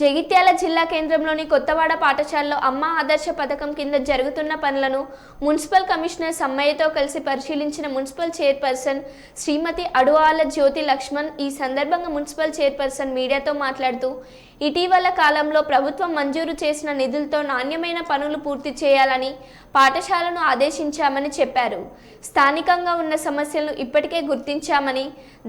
జగిత్యాల జిల్లా కేంద్రంలోని కొత్తవాడ పాఠశాలలో అమ్మ ఆదర్శ పథకం కింద జరుగుతున్న పనులను మున్సిపల్ కమిషనర్ సమ్మయ్యతో కలిసి పరిశీలించిన మున్సిపల్ చైర్పర్సన్ శ్రీమతి అడువాల జ్యోతి లక్ష్మణ్. ఈ సందర్భంగా మున్సిపల్ చైర్పర్సన్ మీడియాతో మాట్లాడుతూ ఇటీవల కాలంలో ప్రభుత్వం మంజూరు చేసిన నిధులతో నాణ్యమైన పనులు పూర్తి చేయాలని పాఠశాలను ఆదేశించామని చెప్పారు. స్థానికంగా ఉన్న సమస్యలను ఇప్పటికే గుర్తించామని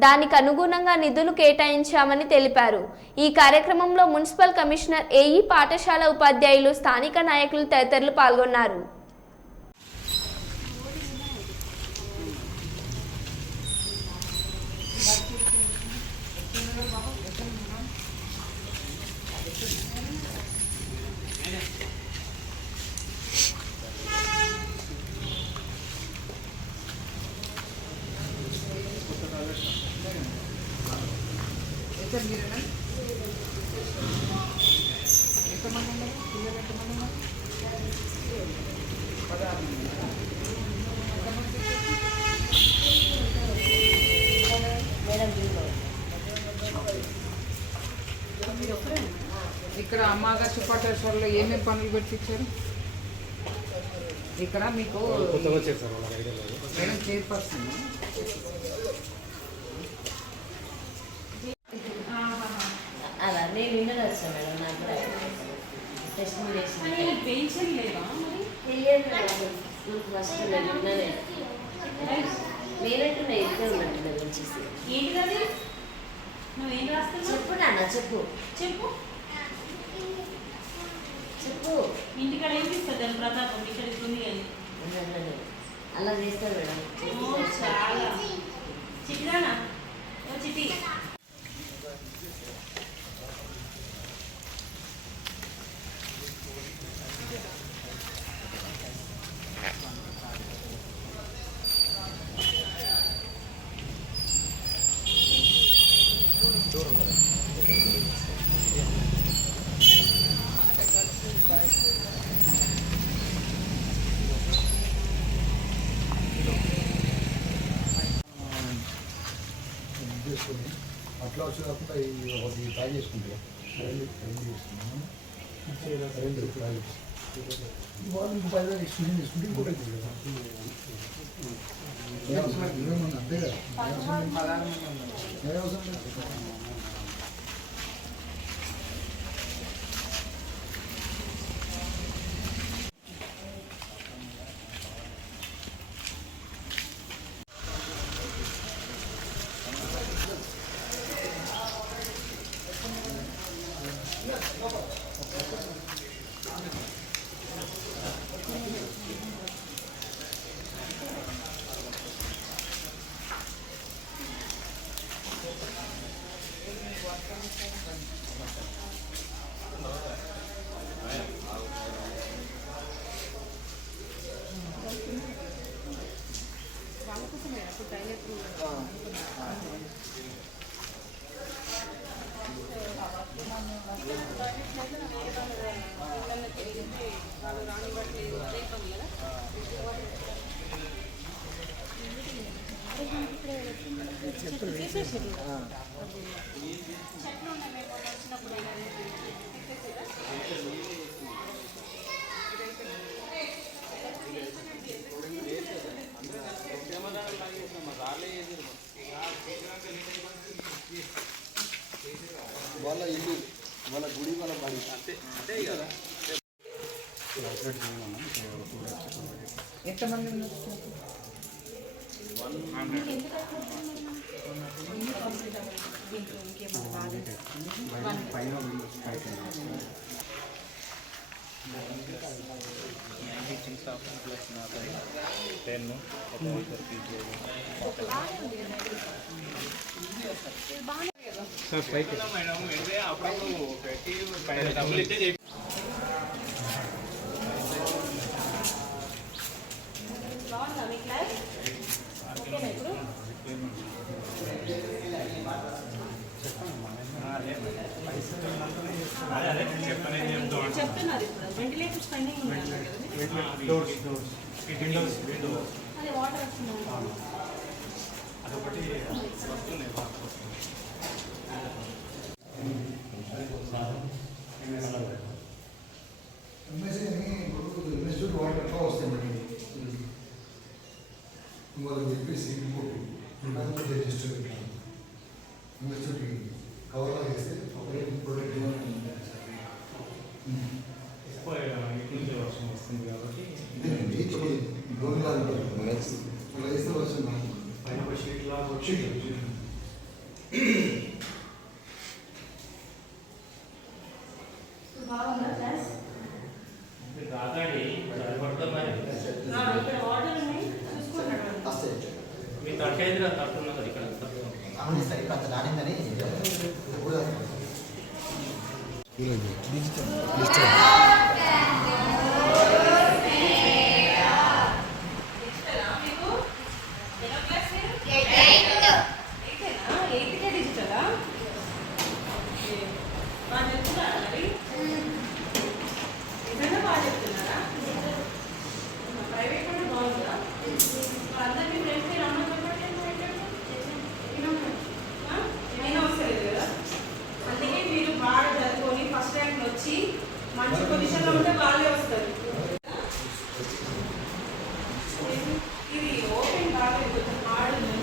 దానికి అనుగుణంగా నిధులు కేటాయించామని తెలిపారు. ఈ కార్యక్రమంలో మున్సిపల్ కమిషనర్, ఏఈ, పాఠశాల ఉపాధ్యాయులు, స్థానిక నాయకులు తదితరులు పాల్గొన్నారు. ఇక్కడ అమ్మాదర్శ పాఠశాలలో ఏమేమి పనులు పెట్టించారు? ఇక్కడ మీకు మేడం చైర్పర్సన్ అలా నేను విన్నది వచ్చాను మేడం. నాకు కూడా టెస్ట్ పెన్షన్ లేదా తెలియదు. ఫస్ట్ నేను విన్నదే లేనట్టున్నాయి, ఇద్దరు ఉన్నట్టున్నాయి వచ్చేసి. ఏంటిది? నువ్వేం రాస్తావు? చెప్పు నాన్న, చెప్పు చెప్పు చెప్పు. ఇంటికాడ ఏం తీస్తుంది దాని ప్రతాపం? ఇక్కడ ఇస్తుంది కానీ అలా చేస్తారు మేడం. చాలా చిటిరానా చిటి అట్లా వచ్చి కాకుండా ఒకటి ట్రై చేసుకుంటే వాళ్ళు ఇంకో 10,000 ఎక్స్పీరియన్స్ తీసుకుంటే ఇంకోటి అంతే కదా. వాళ్ళ ఇల్లు, వాళ్ళ గుడి, వాళ్ళ బడి అంతే కదా. ఎంతమంది ఉన్నారు? చెప్తున్నారు ఇప్పుడు వెంటిలేటర్స్ పెండింగ్ ఉన్నాయి. అదే వాటర్ వస్తుంది. అదొకటి వస్తుంది. ఎంఎస్సీ ఇప్పుడు ఇన్స్టిట్యూట్ వాటర్ ఎట్లా వస్తాయి మనకి వాళ్ళకి చెప్పేసి ఇంకోటి ఇన్స్టిట్యూట్ ఇన్స్టిట్యూట్కి కవర్లో చేస్తే ప్రొడక్ట్ ఎక్కువ ఇటు వర్షం వస్తుంది కాబట్టి ఇదేనండి లోన్ కాదు అలా వేస్తే వస్తుంది పైన ఒక షీట్ లాగా వచ్చి బాగుందా క్లాస్? రాగాడి పడతాం మరి ఇక్కడ ఆర్డర్ ఉన్నాయి చూసుకున్నాడు. మీ తట్టేదిరా తట్టున్నది ఇక్కడ గమనిస్తారు ఇప్పుడు అంత నానిందని కూడా మంచి పొజిషన్లో ఉంటే వాళ్ళే వస్తారు. ఇది ఓపెన్ కాలేదు, కొంచెం హార్డ్ ఉంది.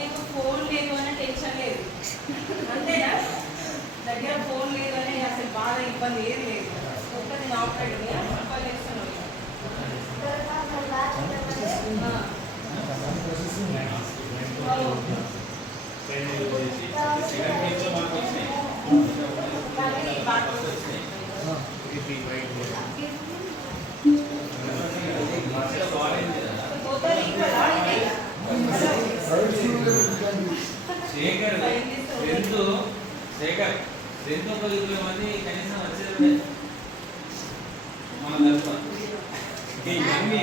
నీకు ఫోన్ లేదు అనే టెన్షన్ లేదు, అంతేనా? దగ్గర ఫోన్ లేదు అనే అసలు బాధ ఇబ్బంది ఏది లేదు. ఒక్కటి నేను ఆపరేట్ చేస్తాను. శేఖర్ రెండు ఒక 20 మంది కనీసం వచ్చేది మన తరఫున ఇవన్నీ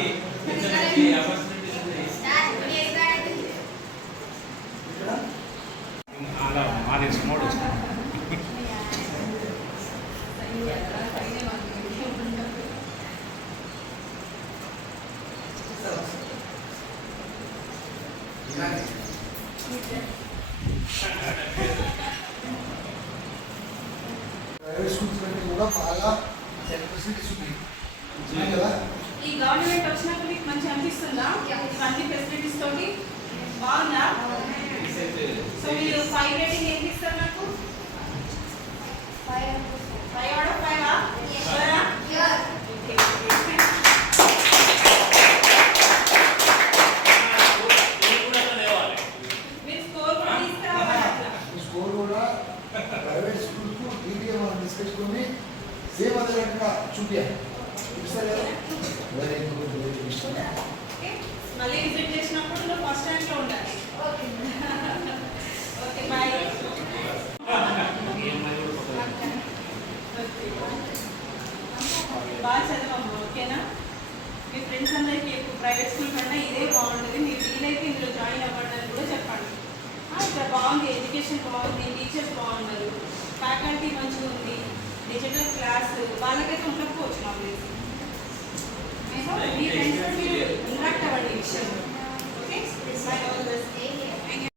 ఆపర్చునిటీస్ అలా మాది స్మోడ్ వచ్చింది ప్రైవేట్ స్కూల్స్ కంటే కూడా బాగా ఫెసిలిటీస్ ఉన్నాయి కదా. ఈ గవర్నమెంట్ వచ్చినాక మీకు మంచి అనిపిస్తుందా? ఇవన్నీ ఫెసిలిటీస్ తోటి బాగుందా? సో మీరు 5 రేటింగ్ ఏంటి ఇస్తారు నాకు? 5 out of 5 మీరు స్కోర్ కూడా తీసుకురావాలి అట్లా. స్కూల్ కూడా ప్రైవేట్ స్కూల్కు డీటీఏ మనం తీసుకొచ్చుకొని సేమ్ అదే రకంగా చూపించాలి. చూపిస్తారు కదా. Very good, very good. Okay, మళ్ళీ విజిట్ చేసినప్పుడు నువ్వు ఫస్ట్ ర్యాంక్లో ఉండాలి. Okay, bye. బాగా చదవమ్మా, ఓకేనా? మీ ఫ్రెండ్స్ అందరికీ ప్రైవేట్ స్కూల్ కన్నా ఇదే బాగుంటుంది, మీరు వీలైతే ఇందులో జాయిన్ అవ్వండి అని కూడా చెప్పండి. ఇక్కడ బాగుంది, ఎడ్యుకేషన్ బాగుంది, టీచర్స్ బాగున్నారు, ఫ్యాకల్టీ మంచిగా ఉంది, డిజిటల్ క్లాస్ వాళ్ళకైతే ఉండకపోవచ్చు నాకు తెలిసి. మీ ఫ్రెండ్స్ మీరు ఇంట్రాక్ట్ అవ్వండి ఈ విషయంలో.